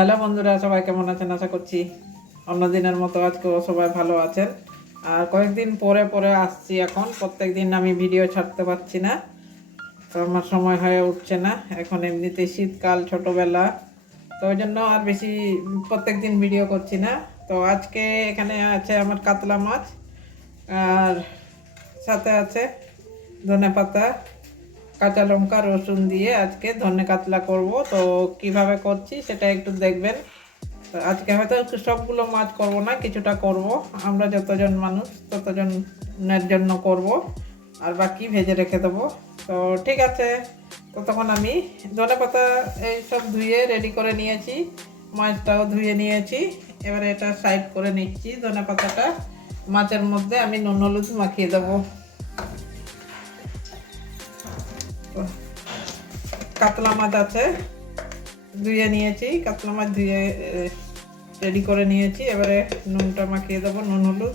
Hello বন্ধুরা, সবাই কেমন আছেন? আশা করছি অন্য দিনের মতো আজকেও সবাই ভালো আছেন। আর কয়েকদিন পরে পরে আসছি, এখন প্রত্যেক দিন আমি ভিডিও ছাড়তে পারছি না, তো আমার সময় হয়ে উঠছে না। এখন এমনিতেই শীতকাল, ছোটোবেলা, তো ওই জন্য আর বেশি প্রত্যেক দিন ভিডিও করছি না। তো আজকে এখানে আছে আমার কাতলা মাছ, আর সাথে আছে ধনেপাতা, কাঁচা লঙ্কা, রসুন দিয়ে আজকে ধনে কাতলা করব। তো কিভাবে করছি সেটা একটু দেখবেন। তো আজকে হয়তো সবগুলো মাছ করব না, কিছুটা করব, আমরা যতজন মানুষ ততজনের জন্য করব, আর বাকি ভেজে রেখে দেবো। তো ঠিক আছে, তো তখন আমি ধনেপাতা এই সব ধুয়ে রেডি করে নিয়েছি, মাছটাও ধুয়ে নিয়েছি। এবারে এটা সাইড করে নিচ্ছি। ধনেপাতাটা মাছের মধ্যে আমি নুন হলুদ মাখিয়ে দেবো। কাতলা মাছ আছে, ধুয়ে নিয়েছি, কাতলা মাছ ধুয়ে রেডি করে নিয়েছি। এবারে নুনটা মাখিয়ে দেবো, নুন হলুদ।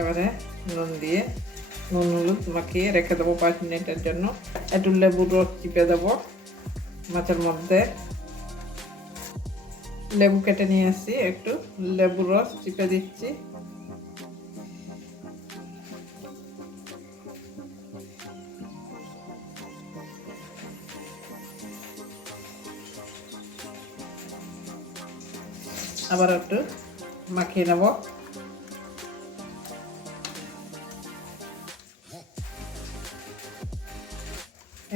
এবারে নুন দিয়ে নুন হলুদ মাখিয়ে রেখে দেবো 5 মিনিটের জন্য। একটু লেবুর রস চিপে দেবো মাছের মধ্যে। লেবু কেটে নিয়ে এসেছি, একটু লেবুর রস চিপে দিচ্ছি। আবার একটু মাখিয়ে নেব।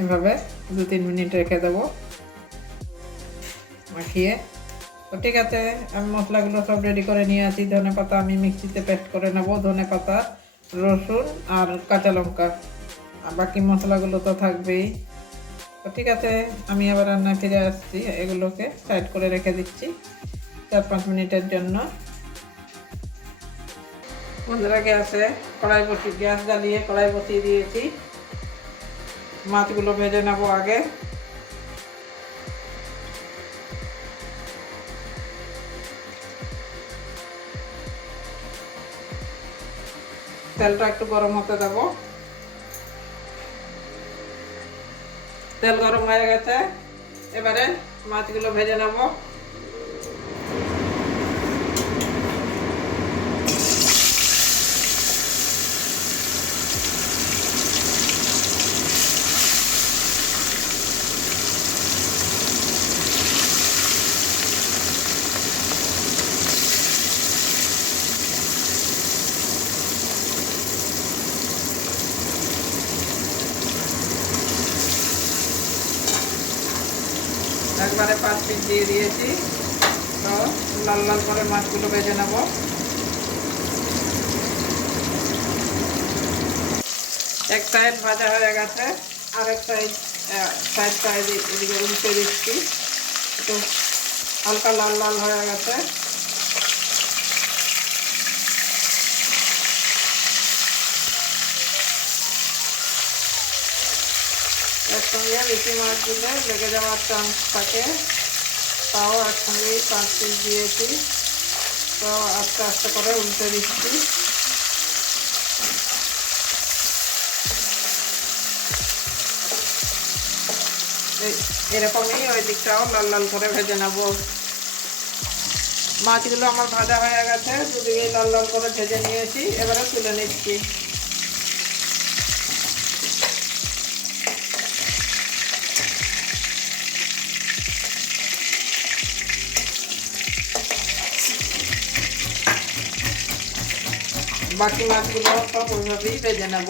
এভাবে 2-3 মিনিট রেখে দেবো মাখিয়ে। তো ঠিক আছে, আমি মশলাগুলো সব রেডি করে নিয়ে আসি। ধনেপাতা আমি মিক্সিতে পেস্ট করে নেব, ধনেপাতা, রসুন আর কাঁচা লঙ্কা, আর বাকি মশলাগুলো তো থাকবেই। তো ঠিক আছে, আমি আবার রান্নায় ফিরে আসছি। এগুলোকে সাইড করে রেখে দিচ্ছি 4-5 মিনিটের জন্য। বন্ধুরা, গ্যাস জ্বালিয়ে কড়াই বসিয়ে দিয়েছি। মাছগুলো ভেজে নেবো আগে। তেলটা একটু গরম হতে দেবো। তেল গরম হয়ে গেছে, এবারে মাছগুলো ভেজে নেবো। একবারে 5 পিস দিয়ে দিয়েছি। তো লাল লাল করে মাছগুলো ভেজে নেব। এক সাইড ভাজা হয়ে গেছে, আরেক সাইডটা এদিকে উল্টে দিচ্ছি। একটু হালকা লাল লাল হয়ে গেছে। একসঙ্গে বেশি মাছ দিলে লেগে যাওয়ার চান্স থাকে, তাও একসঙ্গেই 5 পিস দিয়েছি। তো আস্তে আস্তে করে উল্টে দিচ্ছি। এরকমই ওই দিকটাও লাল লাল করে ভেজে নেব। মাছগুলো আমার ভাজা হয়ে গেছে, দুদিকেই লাল লাল করে ভেজে নিয়েছি। এবারে তুলে নিচ্ছি। বাকি মাছগুলো সব ওইভাবেই ভেজে নেব।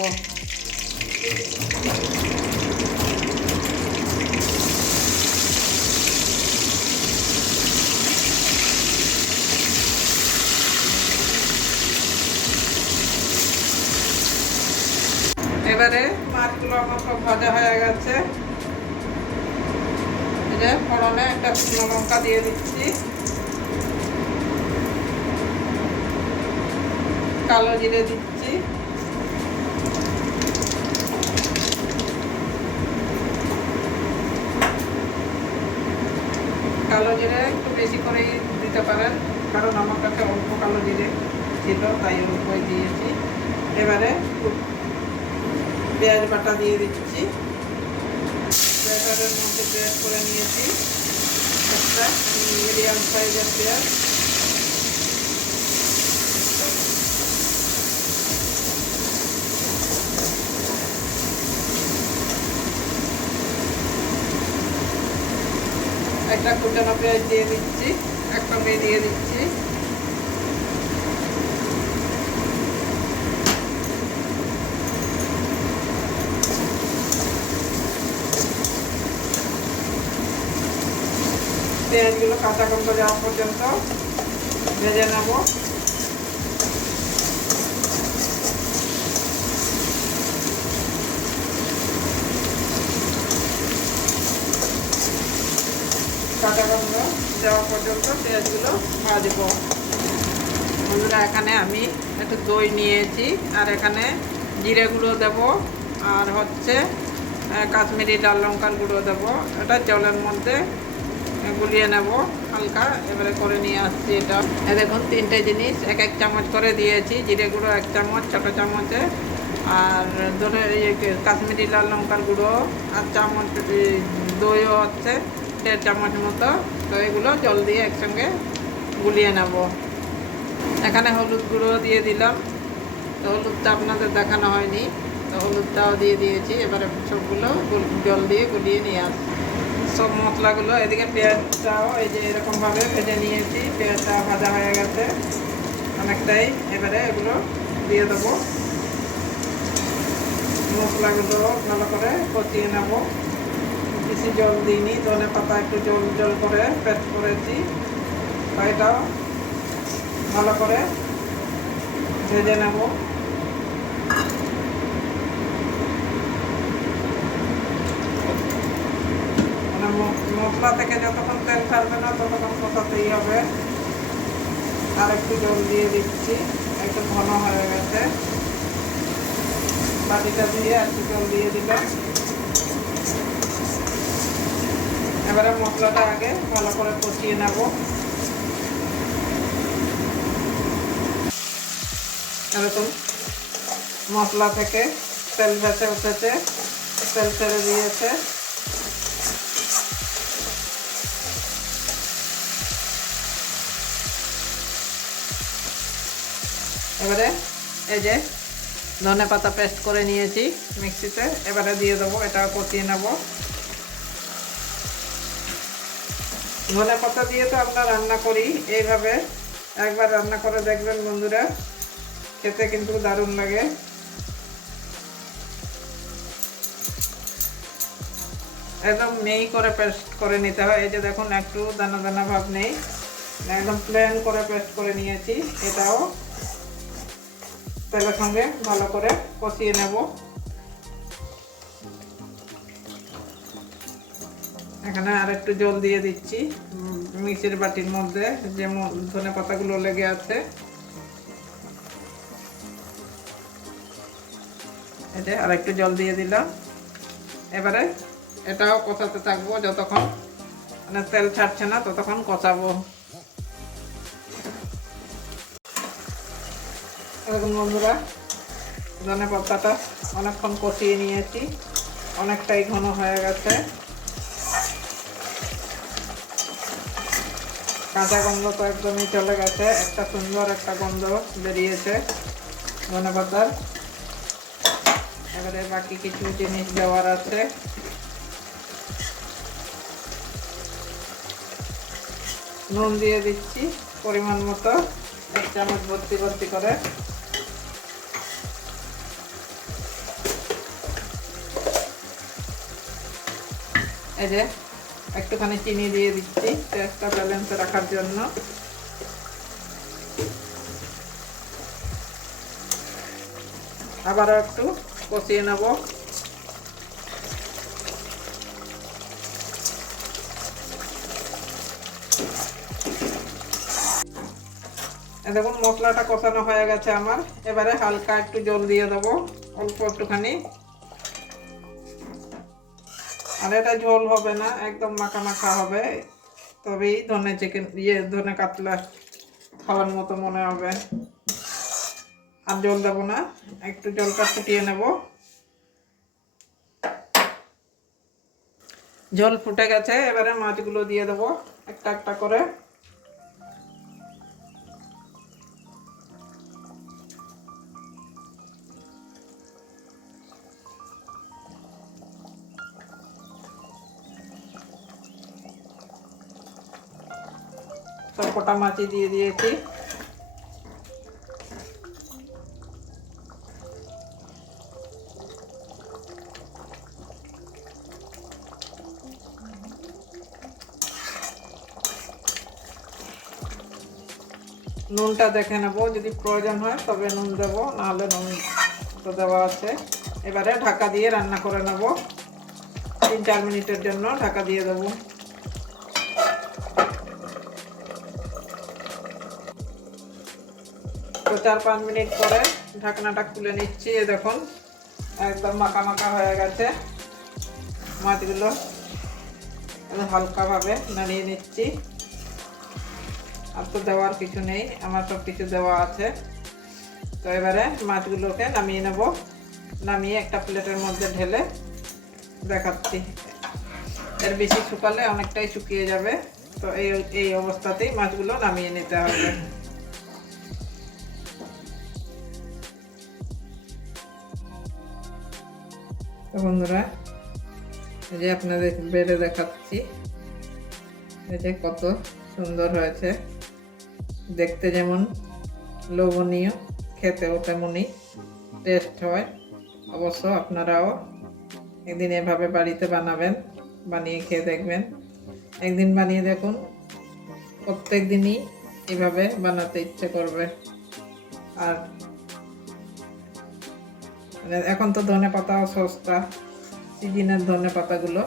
এবারে মাছগুলো আমার সব ভাজা হয়ে গেছে। ফোড়নে একটা শুকনো লঙ্কা দিয়ে দিচ্ছি, কালো জিরে দিচ্ছি, কালো জিরে একটু বেশি করেই দিতে পারেন, কারণ আমার কাছে অল্প কালো জিরে ছিল তাই অল্পই দিয়েছি। এবারে পেঁয়াজ বাটা দিয়ে দিচ্ছি। ব্যাটারের মধ্যে পেঁয়াজ করে নিয়েছি একটা মিডিয়াম সাইজের পেঁয়াজ। একটা কুচানো পেঁয়াজ দিয়ে দিচ্ছি, একটা দিয়ে দিচ্ছি। পেঁয়াজগুলো কাঁচা গন্ধ যাওয়া পর্যন্ত ভেজে নেব। কাঁচা গন্ধ যাওয়া পর্যন্ত পেঁয়াজগুলো ভাজবো। বন্ধুরা, এখানে আমি একটু দই নিয়েছি, আর এখানে জিরে গুঁড়ো দেবো, আর হচ্ছে কাশ্মীরি লাল লঙ্কার গুঁড়ো দেবো। এটা জলের মধ্যে গুলিয়ে নেব হালকা। এবারে করে নিয়ে আসছি এটা। দেখুন 3টে জিনিস 1 চামচ করে দিয়েছি। জিরে গুঁড়ো 1 চামচ ছোটো চামচে, আর কাশ্মীরি লাল লঙ্কার গুঁড়ো আর চামচ, দইও হচ্ছে 1.5 চামচ মতো। তো এগুলো জল দিয়ে একসঙ্গে গুলিয়ে নেব। এখানে হলুদ গুঁড়ো দিয়ে দিলাম, তো হলুদটা আপনাদের দেখানো হয়নি, তো হলুদটাও দিয়ে দিয়েছি। এবারে সবগুলো জল দিয়ে গুলিয়ে নিয়ে আসছি সব মশলাগুলো। এদিকে পেঁয়াজটাও এই যে এরকমভাবে ভেজে নিয়েছি, পেঁয়াজটা ভাজা হয়ে গেছে অনেকটাই। এবারে এগুলো দিয়ে দেবো। মশলাগুলো ভালো করে কষিয়ে নেব। বেশি জল দিইনি, ধনে পাতা একটু জল জল করে পেস্ট করেছি। এটাও ভালো করে ভেজে নেব। মশলা থেকে যতক্ষণ তেল ছাড়বে না ততক্ষণ কষাতেই হবে। আর একটু জল দিয়ে দিচ্ছি, একটু ঘন হয়ে গেছে। বাটিটা দিয়ে একটু জল দিয়ে দিলাম। এবারে মশলাটা আগে ভালো করে কষিয়ে নেব। এরকম মশলা থেকে তেল ভেসে উঠেছে, তেল ছেড়ে দিয়েছে। এবারে এই যে ধনে পাতা পেস্ট করে নিয়েছি মিক্সিতে, এবারে দিয়ে দেবো। এটা কষিয়ে নেব। ধনে পাতা দিয়ে তো আমরা রান্না করি, এইভাবে একবার রান্না করে দেখবেন বন্ধুরা, খেতে কিন্তু দারুণ লাগে। একদম মিহি করে পেস্ট করে নিতে হয়। এই যে দেখুন একটু দানা দানা ভাব নেই, একদম প্লেন করে পেস্ট করে নিয়েছি। এটাও তেলের সঙ্গে ভালো করে কষিয়ে নেব। এখানে আর একটু জল দিয়ে দিচ্ছি মিক্সির বাটির মধ্যে, যে ধনে পাতাগুলো লেগে আছে। এটা আর একটু জল দিয়ে দিলাম। এবারে এটাও কষাতে থাকবো, যতক্ষণ মানে তেল ছাড়ছে না ততক্ষণ কষাবো। এরকম বন্ধুরা, ধনে পাতাটা অনেকক্ষণ কষিয়ে নিয়েছি, অনেকটাই ঘন হয়ে গেছে। কাঁচা গন্ধ তো একদমই চলে গেছে, একটা সুন্দর একটা গন্ধ বেরিয়েছে ধনে পাতার। এবারে বাকি কিছু জিনিস দেওয়ার আছে। নুন দিয়ে দিচ্ছি পরিমাণ মতো, 1 চামচ ভর্তি ভর্তি করে। এই যে একটুখানি চিনি দিয়ে দিচ্ছি টেস্টটা ব্যালেন্সে রাখার জন্য। আবারও একটু কষিয়ে নেব। দেখুন মশলাটা কষানো হয়ে গেছে আমার। এবারে হালকা একটু জল দিয়ে দেবো, অল্প একটুখানি। আর এটা ঝোল হবে না, একদম মাখা মাখা হবে। তবেই ধনে চিকেন ধনে কাতলা খাওয়ার মতো মনে হবে। আর জল দেবো না, একটু জলটা ফুটিয়ে নেব। জল ফুটে গেছে, এবারে মাছগুলো দিয়ে দেবো একটা একটা করে। সব কটা মাছই দিয়ে দিয়েছি। নুনটা দেখে নেব, যদি প্রয়োজন হয় তবে নুন দেবো, নাহলে নুন তো দেওয়া আছে। এবারে ঢাকা দিয়ে রান্না করে নেব, 3-4 মিনিটের জন্য ঢাকা দিয়ে দেবো। তো 4-5 মিনিট পরে ঢাকনাটা খুলে নিচ্ছি। দেখুন একদম মাখা মাখা হয়ে গেছে মাছগুলো। হালকাভাবে নাড়িয়ে নিচ্ছি। আর তো দেওয়ার কিছু নেই, আমার সব কিছু দেওয়া আছে। তো এবারে মাছগুলোকে নামিয়ে নেব, নামিয়ে একটা প্লেটের মধ্যে ঢেলে দেখাচ্ছি। এর বেশি শুকালে অনেকটাই শুকিয়ে যাবে, তো এই অবস্থাতেই মাছগুলো নামিয়ে নিতে হবে। তো বন্ধুরা, এই যে আপনাদের বেড়ে দেখাচ্ছি, এই যে কত সুন্দর হয়েছে। দেখতে যেমন লোভনীয়, খেতেও তেমনই টেস্ট হয়। অবশ্য আপনারাও একদিন এভাবে বাড়িতে বানাবেন, বানিয়ে খেয়ে দেখবেন। একদিন বানিয়ে দেখুন, প্রত্যেক দিনই এভাবে বানাতে ইচ্ছে করবে। আর এখন তো ধনে পাতাও সস্তা, সিজনের ধনে পাতাগুলো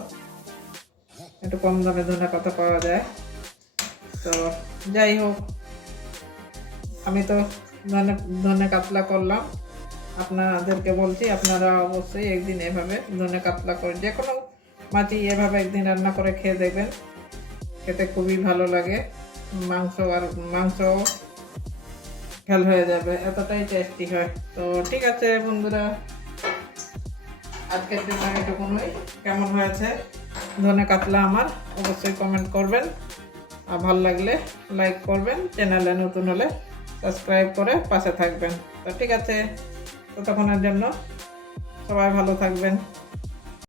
একটু কম দামে ধনে পাতা পাওয়া যায়। তো যাই হোক, আমি তো ধনে কাতলা করলাম, আপনাদেরকে বলছি আপনারা অবশ্যই একদিন এভাবে ধনে কাতলা করে, যে কোনো মাছই এভাবে একদিন রান্না করে খেয়ে দেখবেন, খেতে খুবই ভালো লাগে। মাংস খেল হয়ে যাবে, এতটাই টেস্টি হয়। তো ঠিক আছে বন্ধুরা, আজকের জন্য এটুকুনই। কেমন হয়েছে ধনে কাতলা আমার অবশ্যই কমেন্ট করবেন, আর ভালো লাগলে লাইক করবেন, চ্যানেলে নতুন হলে সাবস্ক্রাইব করে পাশে থাকবেন। তো ঠিক আছে, ততক্ষণের জন্য সবাই ভালো থাকবেন।